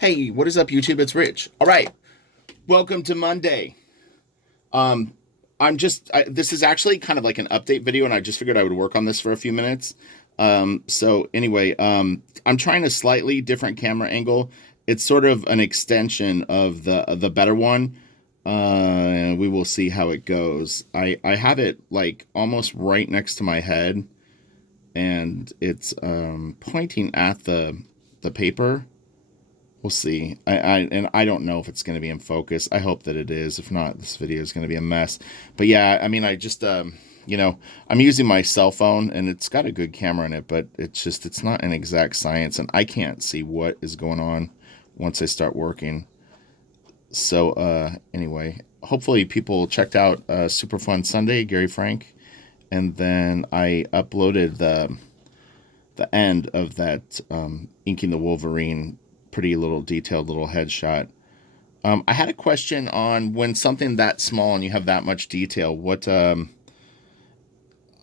Hey, what is up, YouTube? It's Rich. All right, welcome to Monday. Um, this is actually kind of like an update video, and I just figured I would work on this for a few minutes. I'm trying a slightly different camera angle. It's sort of an extension of the better one. And we will see how it goes. I have it like almost right next to my head, and it's pointing at the paper. We'll see. I don't know if it's going to be in focus. I hope that it is. If not, this video is going to be a mess. But yeah, I mean, I'm using my cell phone and it's got a good camera in it, but it's not an exact science, and I can't see what is going on once I start working. So anyway, hopefully people checked out Super Fun Sunday, Gary Frank, and then I uploaded the end of that inking the Wolverine, pretty little detailed little headshot. I had a question on when something that small and you have that much detail. I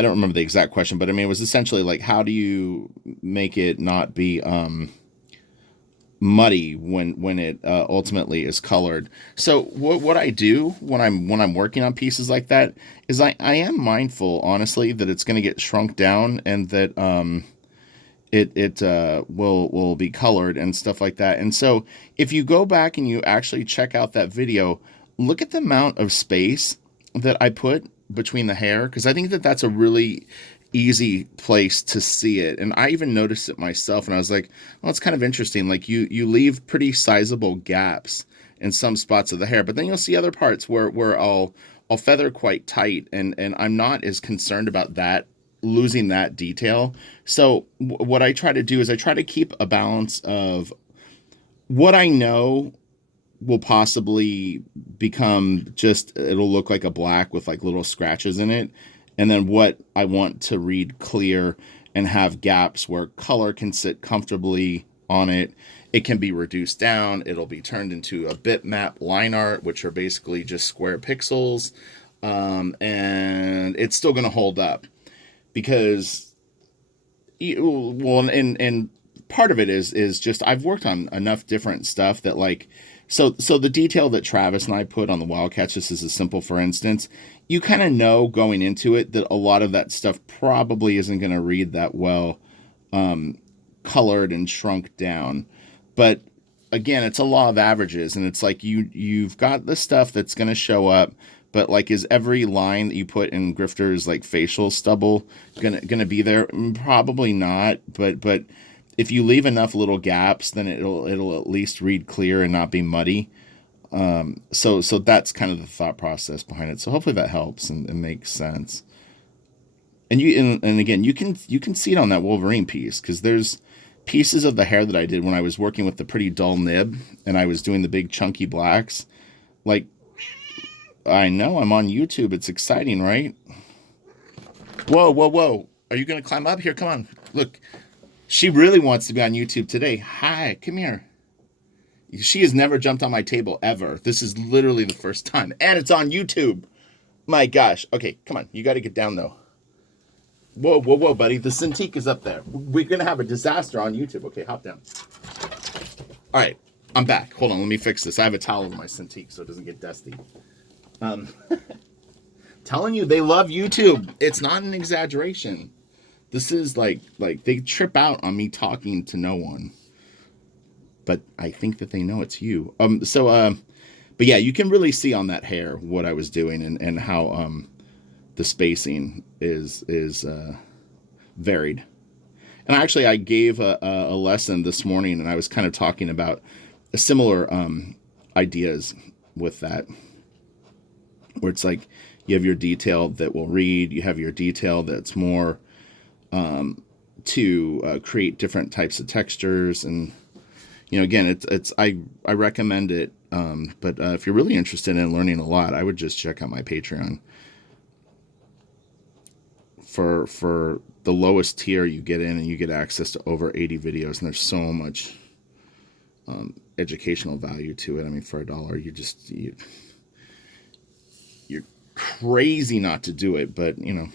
don't remember the exact question, but I mean, it was essentially like, how do you make it not be muddy when it ultimately is colored? So what I do when I'm working on pieces like that is I am mindful, honestly, that it's going to get shrunk down, and that it will be colored and stuff like that. And so if you go back and you actually check out that video, look at the amount of space that I put between the hair, because I think that that's a really easy place to see it. And I even noticed it myself, and I was like, well, it's kind of interesting. Like you leave pretty sizable gaps in some spots of the hair, but then you'll see other parts where I'll feather quite tight, and I'm not as concerned about that, losing that detail. So what I try to do is I try to keep a balance of what I know will possibly become just, it'll look like a black with like little scratches in it, and then what I want to read clear and have gaps where color can sit comfortably on it. It can be reduced down. It'll be turned into a bitmap line art, which are basically just square pixels. And it's still going to hold up, because and part of it is just I've worked on enough different stuff that, like, so the detail that Travis and I put on the Wildcats, just as a simple for instance, you kind of know going into it that a lot of that stuff probably isn't going to read that well colored and shrunk down. But again, it's a law of averages, and it's like you've got the stuff that's going to show up, but like, is every line that you put in Grifter's like facial stubble gonna be there? Probably not. But if you leave enough little gaps, then it'll at least read clear and not be muddy. So that's kind of the thought process behind it. So hopefully that helps and makes sense. And again, you can see it on that Wolverine piece, because there's pieces of the hair that I did when I was working with the pretty dull nib and I was doing the big chunky blacks. Like, I know I'm on YouTube. It's exciting, right? Whoa, whoa, whoa. Are you going to climb up? Here, come on. Look, she really wants to be on YouTube today. Hi, come here. She has never jumped on my table ever. This is literally the first time. And it's on YouTube. My gosh. Okay, come on. You got to get down, though. Whoa, whoa, whoa, buddy. The Cintiq is up there. We're going to have a disaster on YouTube. Okay, hop down. All right, I'm back. Hold on, let me fix this. I have a towel in my Cintiq so it doesn't get dusty. Um, telling you, they love YouTube. It's not an exaggeration. This is like they trip out on me talking to no one, but I think that they know it's you. But yeah, you can really see on that hair what I was doing, and how the spacing is varied. And actually, I gave a lesson this morning, and I was kind of talking about similar ideas with that, where it's like you have your detail that will read, you have your detail that's more to create different types of textures. And again, I recommend it, but if you're really interested in learning a lot, I would just check out my Patreon. For the lowest tier, you get in and you get access to over 80 videos, and there's so much educational value to it. I mean, for $1, you're crazy not to do it, but I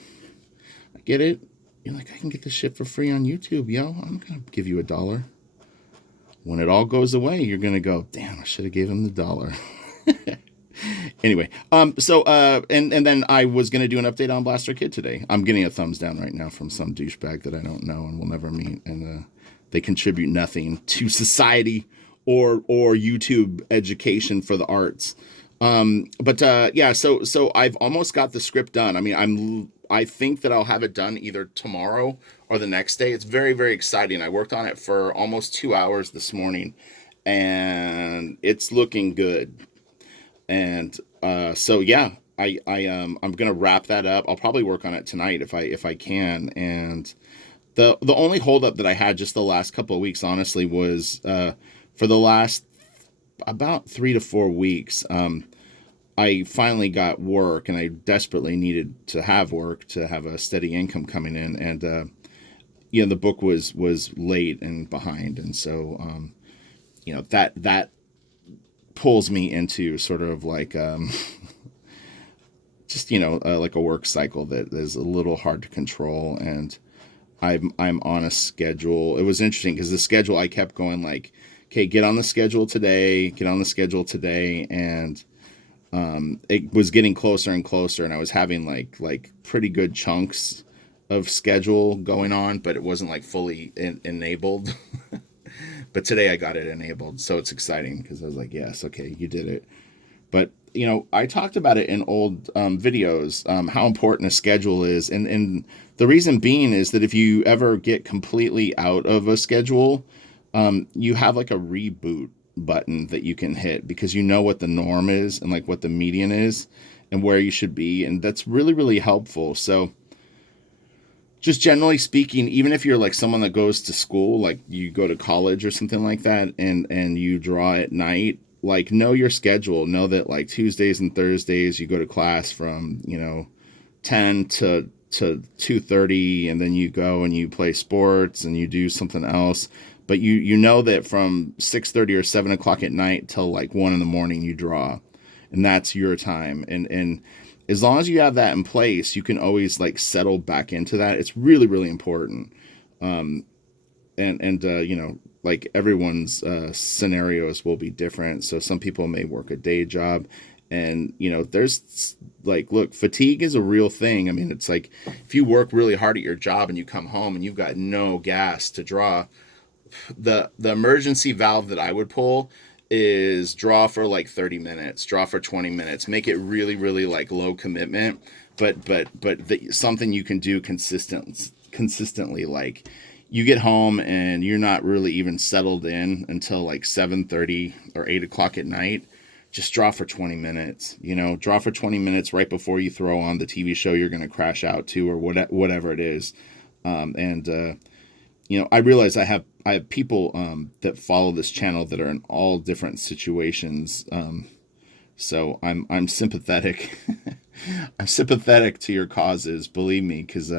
get it. You're like, I can get this shit for free on YouTube, yo. I'm gonna give you $1. when it all goes away, you're gonna go, damn, I should have gave him the dollar. Anyway, and then I was gonna do an update on Blaster Kid today. I'm getting a thumbs down right now from some douchebag that I don't know and will never meet, and they contribute nothing to society or YouTube education for the arts. But yeah, so I've almost got the script done. I mean, I think that I'll have it done either tomorrow or the next day. It's very, very exciting. I worked on it for almost 2 hours this morning, and it's looking good. And so yeah, I'm gonna wrap that up. I'll probably work on it tonight if I can. And the only holdup that I had just the last couple of weeks, honestly, was for the last about 3 to 4 weeks. I finally got work, and I desperately needed to have work to have a steady income coming in. And the book was late and behind, and so that pulls me into sort of like just like a work cycle that is a little hard to control. And I'm on a schedule. It was interesting because the schedule, I kept going like, okay, get on the schedule today, and it was getting closer and closer, and I was having like pretty good chunks of schedule going on, but it wasn't like fully enabled. But today I got it enabled, so it's exciting because I was like, yes, okay, you did it. But I talked about it in old videos, how important a schedule is, and the reason being is that if you ever get completely out of a schedule, you have like a reboot button that you can hit, because you know what the norm is and like what the median is and where you should be, and that's really, really helpful. So just generally speaking, even if you're like someone that goes to school, like you go to college or something like that, and you draw at night, like know your schedule. Know that like Tuesdays and Thursdays you go to class from 10 to 2:30, and then you go and you play sports and you do something else. But you know that from 6:30 or 7 o'clock at night till like 1 in the morning you draw, and that's your time. And as long as you have that in place, you can always like settle back into that. It's really, really important. And like everyone's scenarios will be different. So some people may work a day job, and there's like, look, fatigue is a real thing. I mean, it's like if you work really hard at your job and you come home and you've got no gas to draw, the emergency valve that I would pull is draw for like 30 minutes, draw for 20 minutes, make it really, really like low commitment, but something you can do consistently. Like you get home and you're not really even settled in until like 7:30 or 8 o'clock at night. Just draw for 20 minutes, draw for 20 minutes right before you throw on the TV show you're going to crash out to, or whatever it is. I realize I have people that follow this channel that are in all different situations. So I'm sympathetic. I'm sympathetic to your causes, believe me, because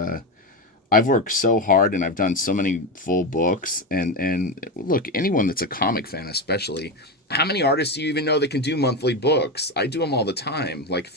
I've worked so hard and I've done so many full books. And look, anyone that's a comic fan, especially, how many artists do you even know that can do monthly books? I do them all the time. Like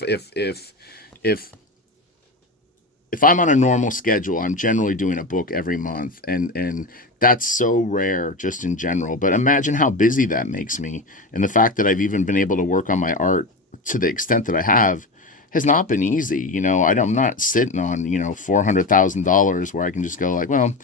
if I'm on a normal schedule, I'm generally doing a book every month, and that's so rare just in general. But imagine how busy that makes me, and the fact that I've even been able to work on my art to the extent that I have has not been easy. I'm not sitting on $400,000 where I can just go like, well,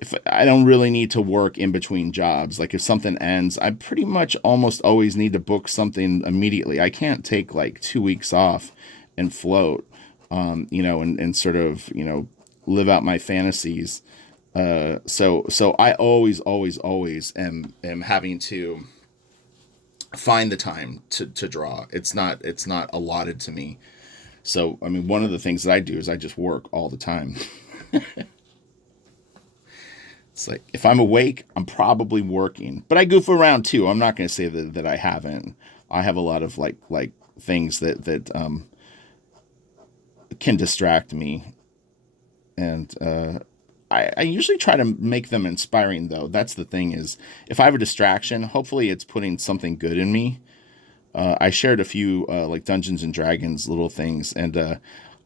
if I don't really need to work in between jobs. Like if something ends, I pretty much almost always need to book something immediately. I can't take like 2 weeks off and float. And sort of, live out my fantasies. So I always am having to find the time to draw. It's not allotted to me. So, I mean, one of the things that I do is I just work all the time. It's like, if I'm awake, I'm probably working, but I goof around too. I'm not going to say that I haven't. I have a lot of like things that can distract me, and I usually try to make them inspiring, though. That's the thing, is if I have a distraction, hopefully it's putting something good in me. I shared a few like Dungeons and Dragons little things, and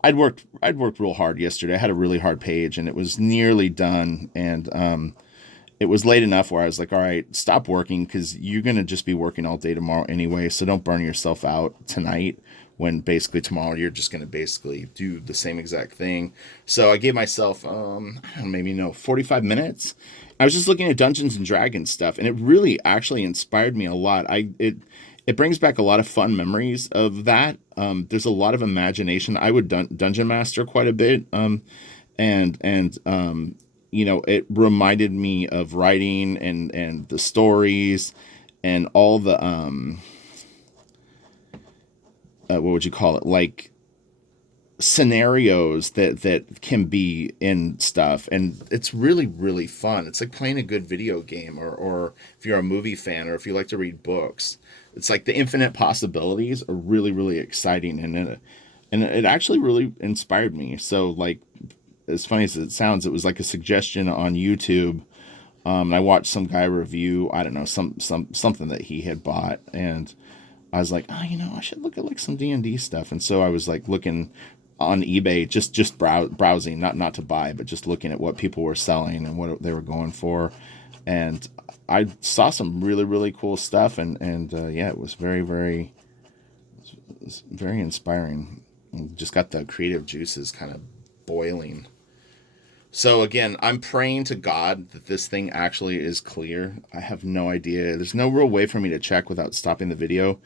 I'd worked real hard yesterday. I had a really hard page and it was nearly done, and it was late enough where I was like, all right, stop working because you're going to just be working all day tomorrow anyway. So don't burn yourself out tonight when basically tomorrow you're just going to basically do the same exact thing. So I gave myself, I don't know, maybe, 45 minutes. I was just looking at Dungeons and Dragons stuff, and it really actually inspired me a lot. It brings back a lot of fun memories of that. There's a lot of imagination. I would dungeon master quite a bit. And it reminded me of writing and the stories and all the what would you call it, like scenarios that can be in stuff, and it's really really fun. It's like playing a good video game, or if you're a movie fan, or if you like to read books. It's like the infinite possibilities are really really exciting, and it actually really inspired me. So like, as funny as it sounds, it was like a suggestion on YouTube. And I watched some guy review, I don't know, something that he had bought, and I was like, oh, I should look at like some D&D stuff. And so I was like looking on eBay, just browsing, not to buy, but just looking at what people were selling and what they were going for. And I saw some really really cool stuff, and yeah, it was it was very inspiring. And just got the creative juices kind of boiling. So again, I'm praying to God that this thing actually is clear. I have no idea. There's no real way for me to check without stopping the video,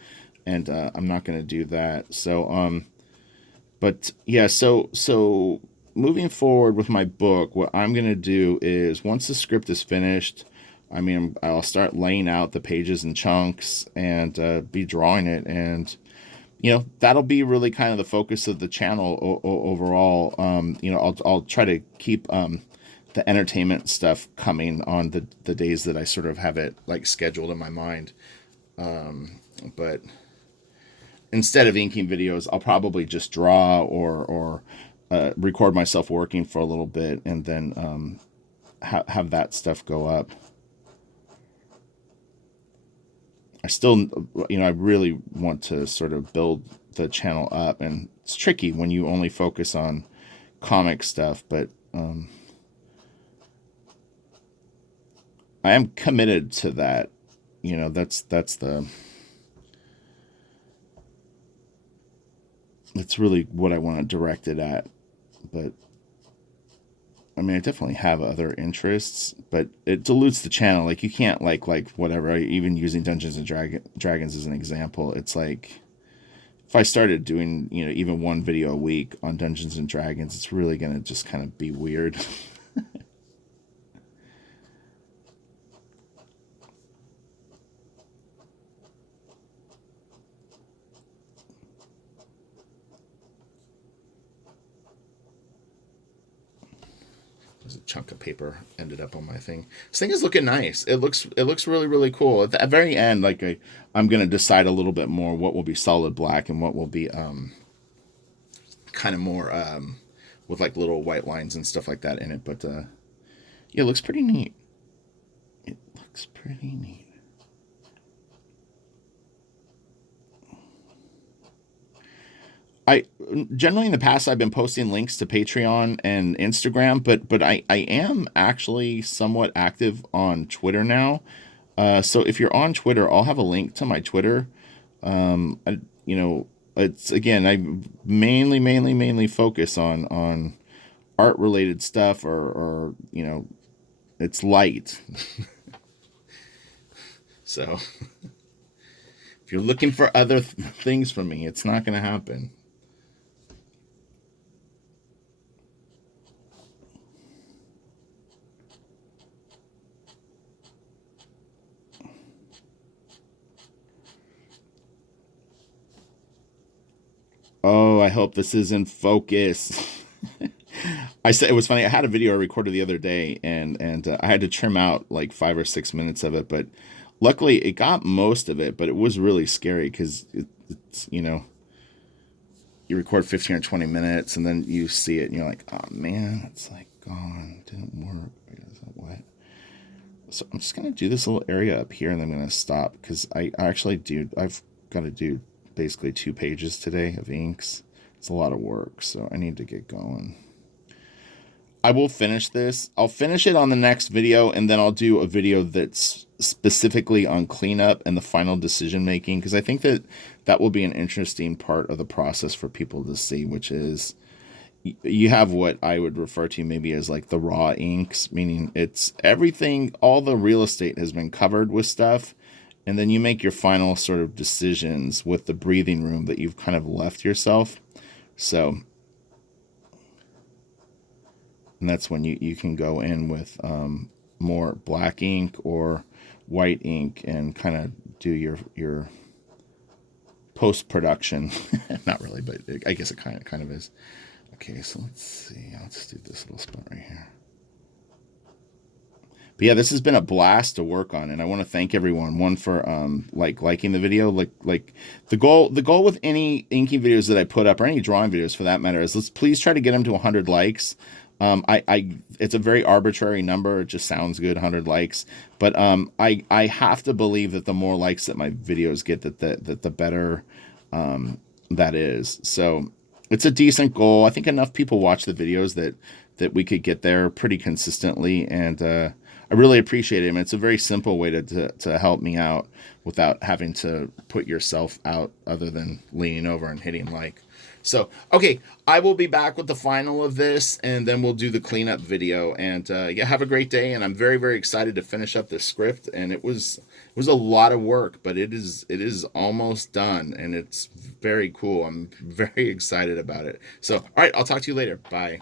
and I'm not going to do that. So, but yeah, so moving forward with my book, what I'm going to do is once the script is finished, I mean, I'll start laying out the pages in chunks and be drawing it, and that'll be really kind of the focus of the channel overall. I'll try to keep the entertainment stuff coming on the days that I sort of have it like scheduled in my mind. But instead of inking videos, I'll probably just draw or record myself working for a little bit, and then have that stuff go up. I still, I really want to sort of build the channel up, and it's tricky when you only focus on comic stuff, but I am committed to that. That's really what I want to direct it at. But I mean, I definitely have other interests, but it dilutes the channel. Like, you can't like whatever. Even using Dungeons and Dragons as an example, it's like if I started doing even one video a week on Dungeons and Dragons, it's really gonna just kind of be weird. There's a chunk of paper ended up on my thing. This thing is looking nice. It looks really really cool. At the very end, like I'm gonna decide a little bit more what will be solid black and what will be kind of more with like little white lines and stuff like that in it. But yeah, it looks pretty neat. It looks pretty neat. I generally in the past I've been posting links to Patreon and Instagram, but I am actually somewhat active on Twitter now. So if you're on Twitter, I'll have a link to my Twitter. I, it's again, I mainly focus on art related stuff, or it's light. So if you're looking for other things from me, it's not going to happen. Oh, I hope this is in focus. I said, it was funny. I had a video I recorded the other day, and I had to trim out like 5 or 6 minutes of it, but luckily it got most of it. But it was really scary because it's you record 15 or 20 minutes, and then you see it, and you're like, oh man, it's like gone, didn't work. Is that what? So I'm just gonna do this little area up here, and then I'm gonna stop because I actually do. I've got to do basically 2 pages today of inks. It's a lot of work, so I need to get going. I will finish this. I'll finish it on the next video, and then I'll do a video that's specifically on cleanup and the final decision making, because I think that that will be an interesting part of the process for people to see, which is you have what I would refer to maybe as like the raw inks, meaning it's everything, all the real estate has been covered with stuff, and then you make your final sort of decisions with the breathing room that you've kind of left yourself. So, and that's when you can go in with more black ink or white ink and kind of do your post production. Not really, but I guess it kind of is. Okay, so let's see. Let's do this little spot right here. But yeah, this has been a blast to work on, and I want to thank everyone. One for liking the video. Like the goal with any inking videos that I put up, or any drawing videos for that matter, is let's please try to get them to 100 likes. It's a very arbitrary number. It just sounds good, 100 likes. But I have to believe that the more likes that my videos get, that the better that is. So it's a decent goal. I think enough people watch the videos that we could get there pretty consistently, and I really appreciate it. I mean, it's a very simple way to help me out without having to put yourself out, other than leaning over and hitting like. So, okay, I will be back with the final of this, and then we'll do the cleanup video. And yeah, have a great day. And I'm very, very excited to finish up this script. And it was a lot of work, but it is almost done, and it's very cool. I'm very excited about it. So, all right, I'll talk to you later. Bye.